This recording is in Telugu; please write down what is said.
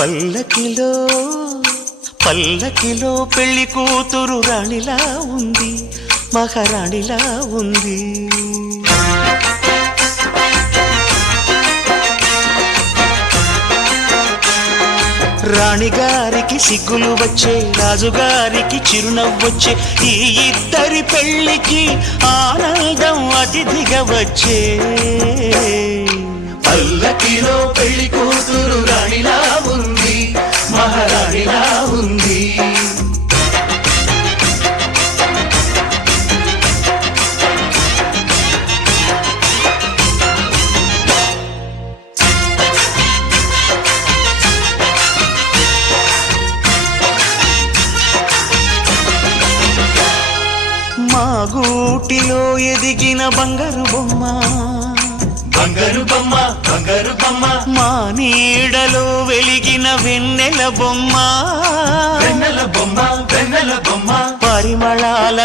పల్లకిలో పల్లకిలో పెళ్లి కూతురు రాణిలా ఉంది, మహారాణిలా ఉంది. రాణిగారికి సిగ్గులు వచ్చే, రాజుగారికి చిరునవ్వొచ్చే, ఈ ఇద్దరి పెళ్లికి ఆనందం అతిథిగా వచ్చే. పల్లకిలో పెళ్లి కూతురు రాణిలా ఉంది, మహారాణిలా ఉంది. మా గూటిలో ఎదిగిన బంగారు బొమ్మ, బంగారు బొమ్మ, బంగారు బొమ్మ, మా నీడలో వెలిగిన వెన్నెల బొమ్మ, వెన్నెల బొమ్మ, వెన్నెల బొమ్మ, పరిమళాల